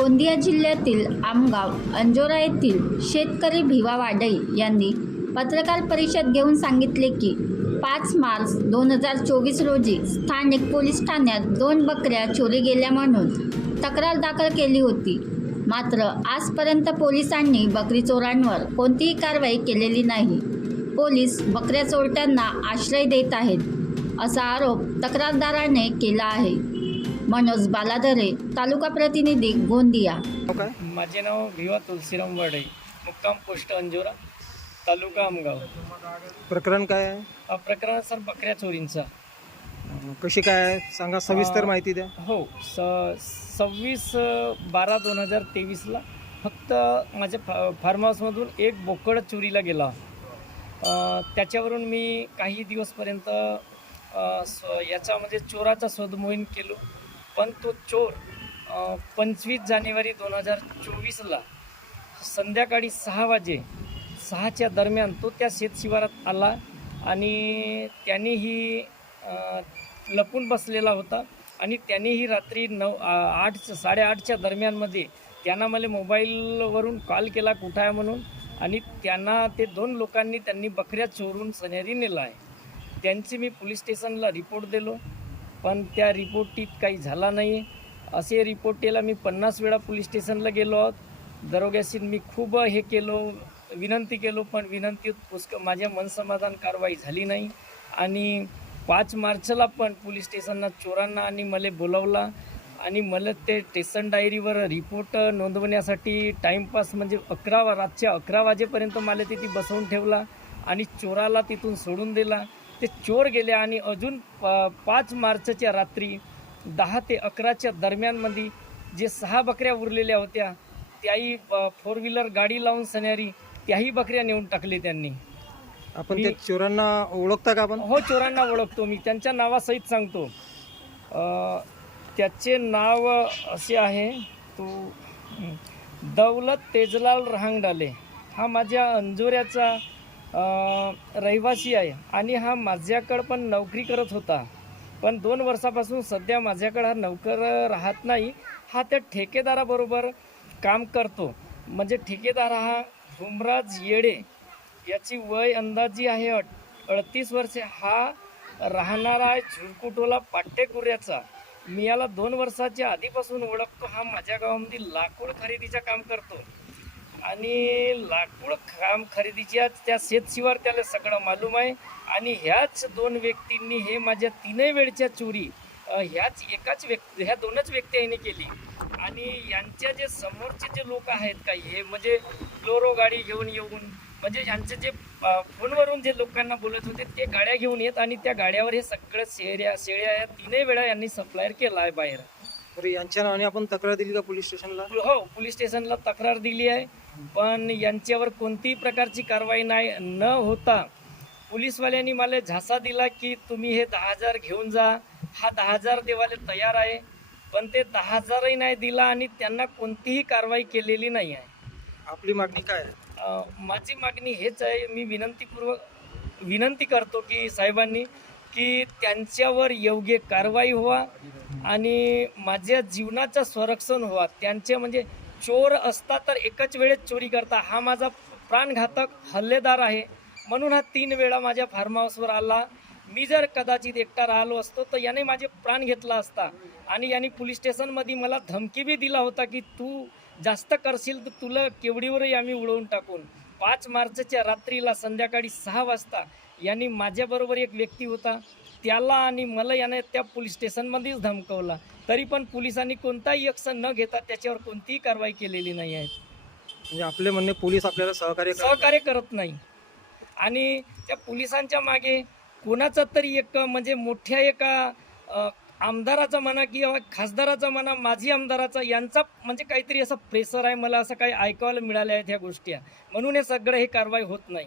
गोंदिया जिल्ह्यातील आमगाव अंजोरा येथील शेतकरी भिवा वाडई यांनी पत्रकार परिषद घेऊन सांगितले की पाच मार्च दोन हजार चोवीस रोजी स्थानिक पोलीस ठाण्यात दोन बकऱ्या चोरी गेल्या म्हणून तक्रार दाखल केली होती. मात्र आजपर्यंत पोलिसांनी बकरी चोरांवर कोणतीही कारवाई केलेली नाही. पोलीस बकऱ्या चोरट्यांना आश्रय देत आहेत असा आरोप तक्रारदाराने केला आहे. मनोज बालाधरे तालुका प्रतिनिधी गोंदिया. माझे नाव भिवा तुलसीराम वाडे मुक्काम पोस्ट अंजोरा तालुका आमगाव. प्रकरण काय आहे? हा प्रकरण सर बकऱ्या चोरींचा. कशी काय आहे? सांगा सविस्तर माहिती द्या. हो स सव्वीस बारा दोन हजार तेवीसला फक्त माझ्या फा फार्म हाऊसमधून एक बोकड चोरीला गेला. अं, त्याच्यावरून मी काही दिवसपर्यंत अं, स याच्यामध्ये चोराचा शोध मोहीम केलो. पण तो चोर पंचवीस जानेवारी दोन हजार चोवीसला संध्याकाळी सहा वाजे सहाच्या दरम्यान तो त्या शेतशिवारात आला आणि त्यानेही लपून बसलेला होता आणि त्यानेही रात्री नऊ आठ साडेआठच्या दरम्यानमध्ये त्यांना मला मोबाईलवरून कॉल केला कुठं आहे म्हणून आणि त्यांना ते दोन लोकांनी त्यांनी बकऱ्या चोरून सन्यारी नेला आहे. त्यांची मी पोलीस स्टेशनला रिपोर्ट दिलो. पण त्या रिपोर्टीत काही झाला नाही. असे रिपोर्टेला मी पन्नास वेळा पोलीस स्टेशनला गेलो आहोत. दरोग्याशी मी खूप हे केलो विनंती केलो पण विनंतीत पुष्क माझ्या मनसमाधान कारवाई झाली नाही. आणि पाच मार्चला पण पोलीस स्टेशनला चोरांना आणि मला बोलवला. आणि मला ते स्टेशन डायरीवर रिपोर्ट नोंदवण्यासाठी टाईमपास म्हणजे अकरा रातच्या अकरा वाजेपर्यंत मला तिथे बसवून ठेवला आणि चोराला तिथून सोडून दिला. ते चोर गेले आणि अजून प- पाच मार्चच्या रात्री दहा ते अकराच्या दरम्यानमध्ये जे सहा बकऱ्या उरलेल्या होत्या त्याही फोर व्हीलर गाडी लावून सण्यारी त्याही बकऱ्या नेऊन टाकले त्यांनी. आपण त्या चोरांना ओळखता का आपण? हो चोरांना ओळखतो. मी त्यांच्या नावासहित सांगतो. अ, त्याचे नाव असे आहे तो दौलत तेजलाल रहांगडाले. हा माझ्या अंजोऱ्याचा रहिवासी आहे. आणि हा माझ्याकडं पण नोकरी करत होता. पण दोन वर्षापासून सध्या माझ्याकडं हा नोकर राहत नाही. हा त्या ठेकेदाराबरोबर काम करतो. म्हणजे ठेकेदार हा हुमराज येडे याची वय अंदाजी आहे अट अडतीस वर्षे. हा राहणारा आहे झुरकुटोला पाट्टेकुऱ्याचा. मी याला दोन वर्षाच्या आधीपासून ओळखतो. हा माझ्या गावामध्ये लाकूड खरेदीचं काम करतो. आणि लाकूड काम खरेदीच्या त्या शेतशिवार त्याला सगळं मालूम आहे. आणि ह्याच दोन व्यक्तींनी हे माझ्या तीनही वेळच्या चोरी ह्याच एकाच व्यक्ती ह्या दोनच व्यक्ती यांनी केली. आणि यांच्या जे समोरचे जे लोक आहेत काही हे म्हणजे क्लोरो गाडी घेऊन येऊन म्हणजे यांचे जे फोनवरून जे लोकांना बोलत होते ते गाड्या घेऊन येत आणि त्या गाड्यावर हे सगळं शेऱ्या शेळ्या या तीनही वेळा यांनी सप्लायर केला आहे बाहेर. बरं यांच्या नावाने आपण तक्रार दिली का पोलीस स्टेशनला? हो पोलीस स्टेशनला तक्रार दिली आहे. पण यांच्यावर कोणतीही प्रकारची कारवाई नाही न होता पोलीसवाल्यांनी मला झासा दिला की तुम्ही हे दहा हजार घेऊन जा. हा दहा हजार देवाले तयार आहे पण ते दहा हजारही नाही दिला आणि त्यांना कोणतीही कारवाई केलेली नाही आहे. आपली मागणी काय आहे? अ, माझी मागणी हेच आहे मी विनंतीपूर्वक विनंती करतो की साहेबांनी की त्यांच्यावर योग्य कारवाई व्हावा आणि माझ्या जीवनाचं संरक्षण व्हावा त्यांचे म्हणजे चोर असता तर एकच वेळेस चोरी करता. हा माझा प्राणघातक हल्लेदार आहे. म्हणून हा तीन वेळा माझ्या फार्म हाऊसवर आला. मी जर कदाचित एकटा राहिलो असतो तर याने माझे प्राण घेतला असता. आणि याने पोलीस स्टेशनमध्ये मला धमकी बी दिला होता की तू जास्त करशील तर तुला केवढीवरही आम्ही उडवून टाकून पाच मार्चच्या रात्रीला संध्याकाळी सहा वाजता यांनी माझ्याबरोबर एक व्यक्ती होता. त्याला आणि मला याने त्या पोलीस स्टेशनमध्येच धमकवला. तरी पण पोलिसांनी कोणताही ॲक्शन न घेता त्याच्यावर कोणतीही कारवाई केलेली नाही आहे. म्हणजे आपले म्हणणे पोलीस आपल्याला सहकार्य करत सहकार्य करत नाही. आणि त्या पोलिसांच्या मागे कोणाचा तरी एक म्हणजे मोठ्या एका आमदाराचा म्हणा किंवा खासदाराचा म्हणा माजी आमदाराचा यांचा म्हणजे काहीतरी असं प्रेशर आहे मला असं काही ऐकायला मिळाल्या आहेत ह्या गोष्टी. म्हणून हे सगळं हे कारवाई होत नाही.